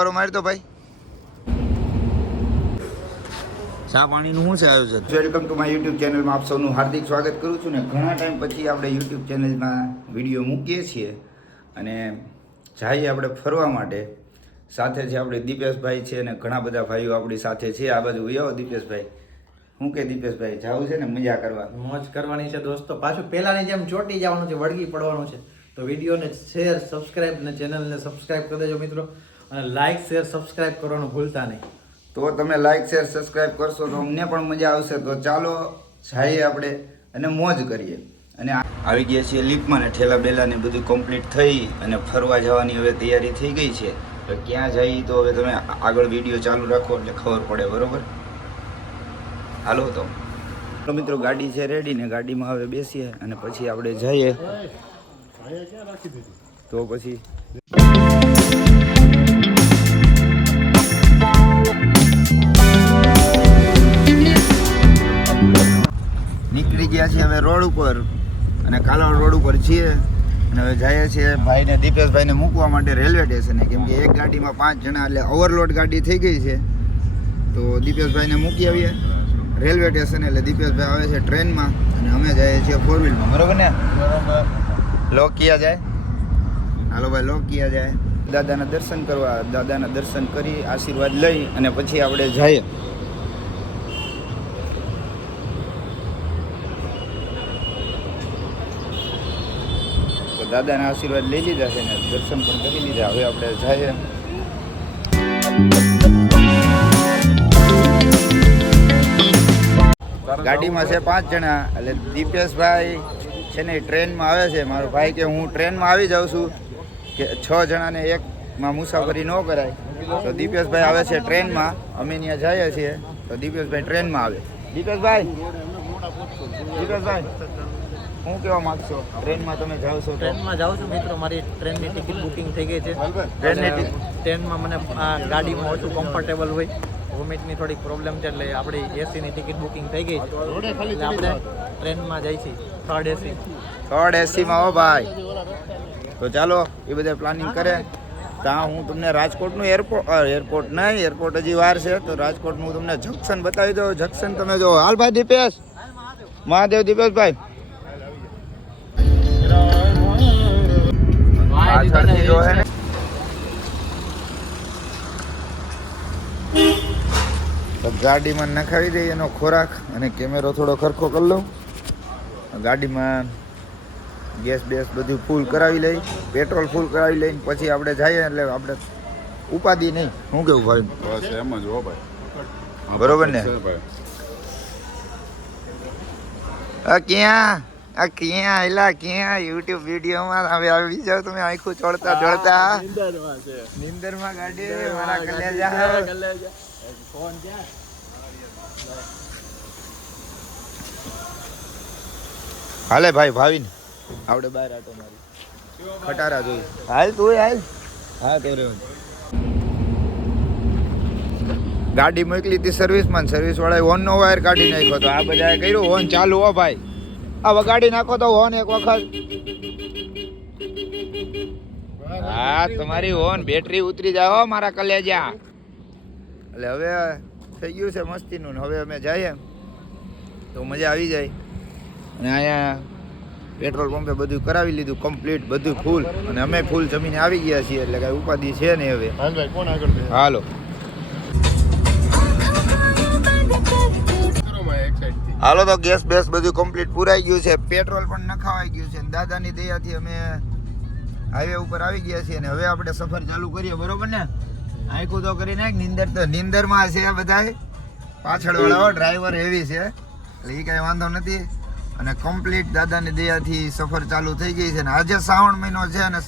મારો મારી તો ભાઈ. ચા પાણીનું શું છે આયોજન? વેલકમ ટુ માય યુટ્યુબ ચેનલમાં આપ સૌનું હાર્દિક સ્વાગત કરું છું ને ઘણા ટાઈમ પછી આપણે યુટ્યુબ ચેનલમાં વીડિયો મૂકીએ છીએ અને જઈએ આપણે ફરવા માટે. સાથે છે આપણે દીપેશભાઈ છે અને ઘણા બધા ભાઈઓ આપણી સાથે છે. આ બાજુ આવો દીપેશભાઈ. હું કે દીપેશભાઈ જાવું છે ને મજા કરવા? મોજ કરવાની છે દોસ્તો. પાછું પહેલાની જેમ ચોટી જવાનું છે વળગી પડવાનું છે. તો વિડીયોને શેર સબસ્ક્રાઇબ ને ચેનલને સબસ્ક્રાઇબ કરી દેજો મિત્રો. અને લાઈક શેર સબસ્ક્રાઇબ કરવાનું ભૂલતા નહીં. તો તમે લાઈક શેર સબસ્ક્રાઇબ કરશો તો અમને પણ મજા આવશે. તો ચાલો, જઈએ આપણે અને મોજ કરીએ. અને આવી ગયા છીએ લીપમાં ને ઠેલા બેલા ને બધું કમ્પ્લીટ થઈ અને ફરવા જવાની હવે તૈયારી થઈ ગઈ છે. તો ક્યાં જઈએ તો હવે તમે આગળ વીડિયો ચાલુ રાખો એટલે ખબર પડે, બરોબર? હાલો તો. તો મિત્રો, ગાડી છે રેડી ને ગાડીમાં હવે બેસીએ અને પછી આપણે જઈએ. તો પછી રોડ ઉપર અને કાલાવડ રોડ ઉપર છીએ. અને હવે જઈએ છીએ ભાઈને, દીપેશભાઈને મૂકવા માટે રેલવે સ્ટેશને. કેમ કે એક ગાડીમાં પાંચ જણા, એટલે ઓવરલોડ ગાડી થઈ ગઈ છે. તો દીપેશભાઈને મૂકી આવીએ. રેલવે સ્ટેશન, એટલે દીપેશભાઈ આવે છે ટ્રેનમાં. અને અમે જઈએ છીએ ફોર વ્હીલમાં બરોબર ને? લોકિયા જાય? હાલો ભાઈ લોકિયા જાય? દાદાના દર્શન કરવા, દાદાના દર્શન કરી, આશીર્વાદ લઈ, અને પછી આપણે જઈએ. દાદાના આશીર્વાદ લઈ લીધા છે ને દર્શન પણ કરી લીધા. હવે આપણે જઈએ. ગાડીમાં છે પાંચ જણા. એટલે દીપેશભાઈ છે ને ટ્રેનમાં આવે છે. મારો ભાઈ કે હું ટ્રેનમાં આવી જાઉં છું કે છ જણાને એકમાં મુસાફરી ન કરાય. તો દીપેશભાઈ આવે છે ટ્રેનમાં. અમે ત્યાં જઈએ છીએ. તો દીપેશભાઈ ટ્રેનમાં આવે. દીપેશભાઈ. દીપેશભાઈ. શું કહેવા માંગશો? ટ્રેનમાં તમે જાઓ છો ટ્રેનમાં જાઉં છું મિત્રો. મારી ટ્રેનની ટિકિટ બુકિંગ થઈ ગઈ છે. ટ્રેનની ટ્રેનમાં મને આ ગાડીમાં ઓછું કમ્ફર્ટેબલ હોય. વોમિટની થોડીક પ્રોબ્લેમ છે એટલે આપણી એસીની ટિકિટ બુકિંગ થઈ ગઈ છે. એટલે આપણે ટ્રેનમાં જઈ છીએ. થર્ડ એસી થર્ડ એસીમાં હો ભાઈ. તો ચાલો એ બધા પ્લાનિંગ કરે. ત્યાં હું તમને રાજકોટનું એરપોર્ટ એરપોર્ટ નહીં એરપોર્ટ હજી વાર છે. તો રાજકોટનું હું તમને જંકશન બતાવી દઉં. જંકશન તમે જો હાલ ભાઈ દીપેશ. મહાદેવ દીપેશભાઈ. પાછળથી જો હે તો ગાડીમાં નખાવી દઈએ એનો ખોરાક અને કેમેરો થોડો ખરખો કરી લઉં. ગાડીમાં ગેસ બેસ બધું ફૂલ કરાવી લઈ પેટ્રોલ ફૂલ કરાવી લઈને પછી આપણે જઈએ એટલે આપણે ઉપાધિ નહીં. શું કેવું ભાઈ? બસ એમ જ હો ભાઈ. બરોબર ને? ક્યાં? આ ક્યાં આયલા ક્યાં યુટ્યુબ વિડીયોમાં હવે આવી જાવ તમે આખું ચોળતા ચોળતા. નિંદરમાં ગાડી મારા કલેજા હાલે ભાઈ ભાવિન. આવડે બહાર આટો મારી. ખટારા જોઈ. હાલ તું હાલ. હા તો ગાડી મોકલી હતી સર્વિસમાં સર્વિસ વાળાએ ઓન નો વાયર કાઢી નાખ્યો તો આ બધાએ કર્યું ઓન ચાલુ હો ભાઈ. આ વગાડી નાખો તો હોન એક વખત. હા તમારી હોન બેટરી ઉતરી જાય હો મારા કલેજા. એટલે હવે થઈ ગયું છે મસ્તીનું ને હવે અમે જઈએ. તો મજા આવી જાય. અને અહીંયા પેટ્રોલ પંપે બધું કરાવી લીધું કમ્પ્લીટ બધું ફૂલ અને અમે ફૂલ જમીને આવી ગયા છીએ એટલે કાંઈ ઉપાધિ છે નહીં હવે. હાલો. હાલો તો ગેસ બેસ બધું કમ્પ્લીટ પુરાઈ ગયું છે. પેટ્રોલ પણ નખાવાઈ ગયું છે. દાદાની દયાથી અમે હાઈવે ઉપર આવી ગયા છીએ અને હવે આપણે સફર ચાલુ કરીએ. બરોબર ને? આખું તો કરી નાખ. નિંદર તો નિંદરમાં છે બધા પાછળ વાળા ડ્રાઈવર હેવી છે. એટલે એ કાંઈ વાંધો નથી. અને કમ્પ્લીટ દાદાની દયાથી સફર ચાલુ થઈ ગઈ છે. ને આજે શ્રાવણ મહિનો છે અને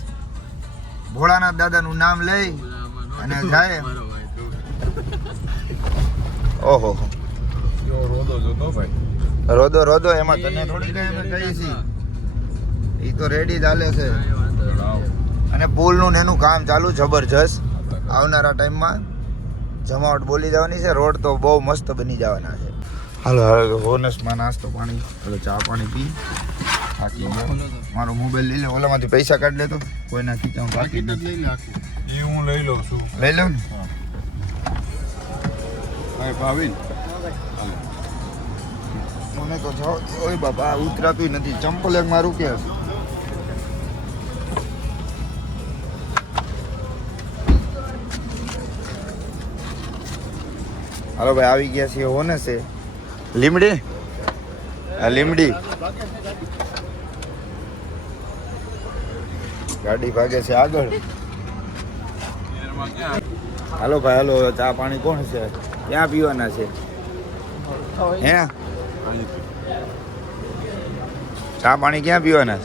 ભોળાનાથ દાદાનું નામ લઈ અને જાય. ઓહો. રોદો જોતો ભાઈ. રોદો રોદો એમાં. તને થોડી કઈ અમે કહીએ છીએ. એ તો રેડી ચાલે છે. અને પુલનું ને એનું કામ ચાલુ જબરજસ્ત. આવનારા ટાઈમમાં જમાવટ બોલી જવાની છે. રોડ તો બહુ મસ્ત બની જવાના છે. હાલો હાલો હોનસમાં નાસ્તો પાણી હાલો ચા પાણી પી. થાકી ગયો મારો મોબાઈલ લઈ લે. ઓલામાંથી પૈસા કાઢ લેતો. કોઈના ખીચામાં બાકી નથી. એ હું લઈ લઉં છું. લઈ લઉં ને. ભાઈ. ભાવિન મને તો જાઓ. ઓય આ ઉતરાતું નથી. ચંપલ એક મારું કે? હાલો ભાઈ, આવી ગયા છીએ. હોને છે? લીમડી? લીમડી. ગાડી ભાગે છે આગળ. હાલો ભાઈ, હાલો, ચા પાણી કોણ છે? ક્યાં પીવાના છે? હે? ચા પાણી ક્યાં પીવાના?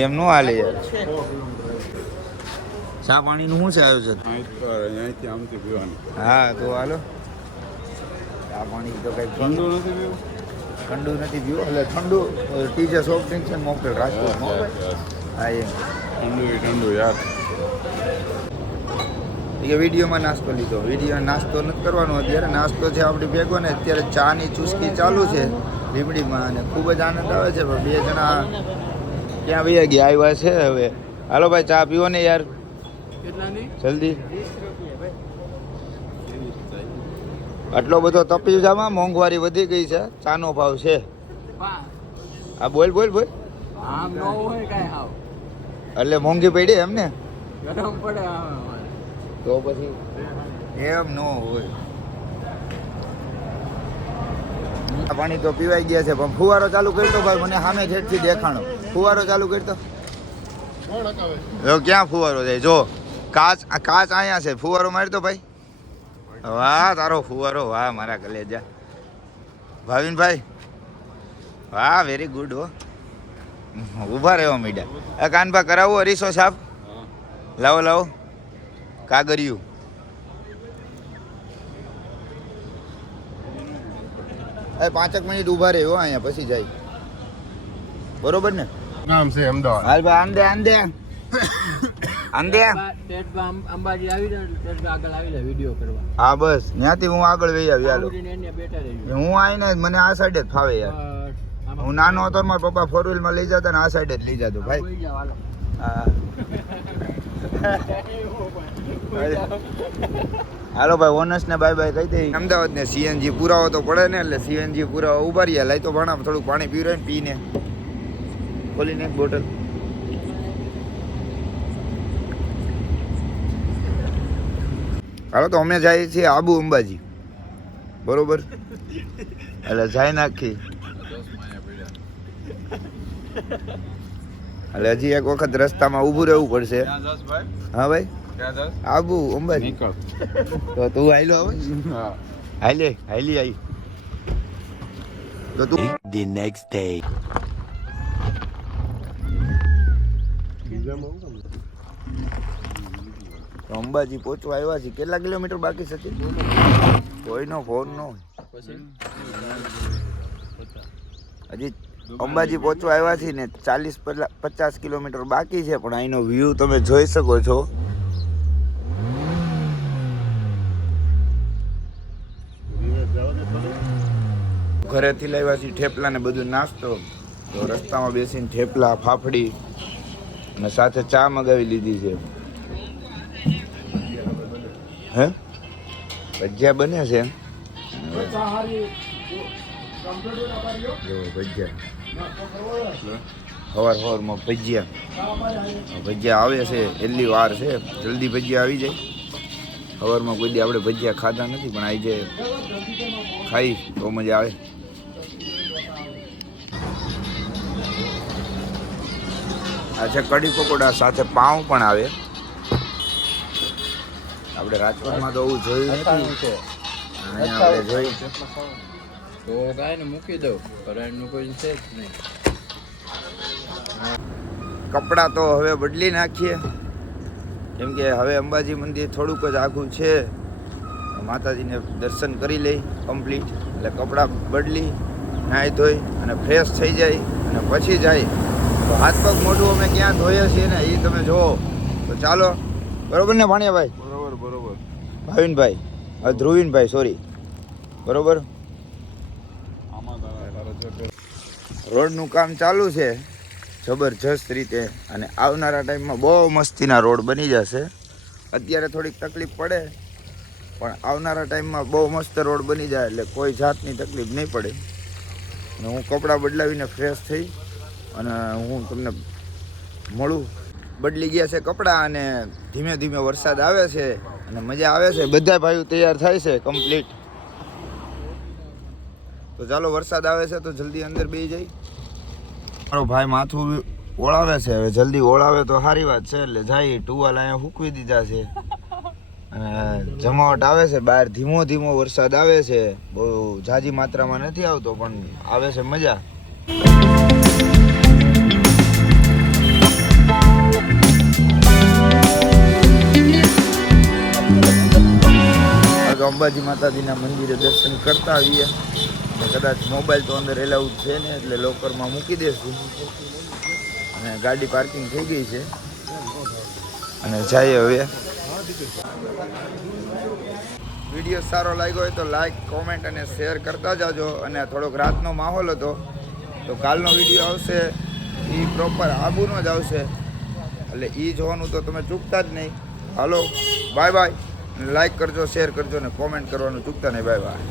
એમ નો હાલે યાર. ચા પાણીનું શું છે આયોજન? અહીંથી આમથી પીવાનું હા તો હાલો. ચા પાણી તો કઈ ઠંડુ નથી. પીવું? ઠંડુ નથી પીવું. એટલે ઠંડુ ટીચર સોફ્ટ ડ્રિંક છે મોકલે રાજકોટ હા એમ ઠંડુ ઠંડુ યાર. એ વિડીયોમાં નાસ્તો લીધો. વીડિયો નાસ્તો નથી કરવાનો અત્યારે. નાસ્તો છે આપણી ભેગો ને અત્યારે ચાની ચુસ્કી ચાલુ છે લીમડીમાં અને ખૂબ જ આનંદ આવે છે. પણ બે જણા ક્યાં વૈયા ગયા? આવ્યા છે હવે. હાલો ભાઈ ચા પીવો ને યાર. જલ્દી. આટલો બધો તપી જામાં મોંઘવારી વધી ગઈ છે. ચાનો ભાવ છે. હા. બોલ બોલ બોલ. આમ ન હોય એટલે મોંઘી પડી એમને ગરમ પડે. તો પછી? એમ ન હોય. પાણી તો પીવાઈ ગયા છે, પણ ફુવારો ચાલુ કરતો ભાઈ, મને સામે જેઠથી દેખાણો. ફુવારો ચાલુ કરતો જો ક્યાં ફુવારો જાય જો, કાચ કાચ અહીંયા છે. ફુવારો મારતો ભાઈ. વાહ, તારો ફુવારો, વાહ, મારા કલેજા. ભાવિનભાઈ, વાહ વેરી ગુડ હો. ઊભા રહેવા મીડા. કાનભા કરાવો, અરીસો સાહેબ લાવો લાવો. કાગરિયું એ પાંચક મિનિટ ઊભા રહ્યો અહીંયા પછી જાય. બરોબર ને? નામ છે અમદાવાદ. હાલ ભાઈ આંદે આંદે આંદે અંબાજી આવી આગળ આવી વીડિયો કરવા. હા બસ. ત્યાંથી હું આગળ વહી આવી હાલો. હું આવીને મને આ સાઈડ જ ફાવે યાર. હું નાનો હતો ને મારા પપ્પા ફોર વ્હીલમાં લઈ જતા ને આ સાઈડે જ લઈ જતો ભાઈ. હા. હાલો. ભાઈ ઓનર્સ ને બાય બાય કહી દે. અમદાવાદ ને સીએનજી પુરાવો તો પડે ને એટલે સીએનજી પુરાવો ઊભા રહ્યા લઈ તો ભણા થોડું પાણી પીવરાય ને પીને. ખોલીને એક બોટલ. હાલો તો અમે જઈએ છીએ આબુ અંબાજી. બરોબર? એટલે જાય નાખી. એટલે હજી એક વખત રસ્તામાં ઊભું રહેવું પડશે. હા ભાઈ? આબુ અંબાજી. નીકળ. તો તું હાઈલો આવે? હા. હાલે હાલી આઈ. તો તું ધી નેક્સ્ટ ડે તો અંબાજી પહોંચવા આવ્યા છે કેટલા કિલોમીટર બાકી છે કોઈનો ફોન નો હજી અંબાજી પહોંચવા આવ્યા છીએ ને ચાલીસ પચાસ કિલોમીટર બાકી છે પણ અહીંનો વ્યૂ તમે જોઈ શકો છો. ઘરેથી લાવ્યા છીએ ઠેપલા ને બધું નાસ્તો. તો રસ્તામાં બેસીને થેપલા ફાફડી અને સાથે ચા મગાવી લીધી છે. હે? ભજીયા બને છે? ભજીયા. સવાર સવારમાં ભજીયા. ભજીયા આવે છે એટલી વાર છે. જલ્દી ભજીયા આવી જાય. સવારમાં કોઈ દી આપણે ભજીયા ખાધા નથી, પણ આવી જાય. ખાઈ, તો મજા આવે. છે કઢી પકોડા સાથે પાઉં પણ આવે. આપણે રાજકોટમાં તો એવું જોયું નથી. અહીંયા આપણે જોઈ તો કાંઈ મૂકી દઉં. કરાયનું કોઈ છે જ નહીં. કપડાં તો હવે બદલી નાખીએ. કેમ કે હવે અંબાજી મંદિર થોડુંક જ આખું છે. માતાજીને દર્શન કરી લઈ કમ્પ્લીટ એટલે કપડાં બદલી નાહી ધોઈ અને ફ્રેશ થઈ જાય અને પછી જાય. તો હાથ પગ મોઢું અમે ક્યાં ધોઈએ છીએ ને એ તમે જુઓ. તો ચાલો. બરોબર ને ભાણિયાભાઈ? બરોબર બરોબર. ભાવિનભાઈ. ધ્રુવીનભાઈ સોરી બરોબર? રોડનું કામ ચાલુ છે. જબરજસ્ત રીતે. અને આવનારા ટાઈમમાં બહુ મસ્તીના રોડ બની જશે. અત્યારે થોડીક તકલીફ પડે. પણ આવનારા ટાઈમમાં બહુ મસ્ત રોડ બની જાય એટલે કોઈ જાતની તકલીફ નહીં પડે. અને હું કપડાં બદલાવીને ફ્રેશ થઈ. અને હું તમને મળું. બદલી ગયા છે કપડાં અને ધીમે ધીમે વરસાદ આવે છે અને મજા આવે છે. બધા ભાઈઓ તૈયાર થાય છે કમ્પ્લીટ તો ચાલો વરસાદ આવે છે તો જલ્દી અંદર બે જઈ. મારો ભાઈ માથું ઓળાવે છે. હવે જલ્દી ઓળાવે તો સારી વાત છે એટલે જાય, ટુવાલ અહીંયા સૂકવી દીધા છે. અને જમાવટ આવે છે બહાર, ધીમો ધીમો વરસાદ આવે છે. બહુ ઝાજી માત્રામાં નથી આવતો, પણ આવે છે મજા. અંબાજી માતાજીના મંદિરે દર્શન કરતા આવીએ. કદાચ મોબાઈલ તો અંદર એલાઉડ છે ને, એટલે લોકરમાં મૂકી દેશું. અને ગાડી પાર્કિંગ થઈ ગઈ છે. અને જઈએ હવે. વીડિયો સારો લાગ્યો હોય તો લાઈક કોમેન્ટ અને શેર કરતા જાજો. અને થોડોક રાતનો માહોલ હતો, તો કાલનો વીડિયો આવશે. એ પ્રોપર આબુનો જ આવશે. એટલે એ જોવાનું તો તમે ચૂકતા જ નહીં. હાલો બાય બાય લાઈક કરજો શેર કરજો ને કોમેન્ટ કરવાનું ચૂકતા નહીં. Bye bye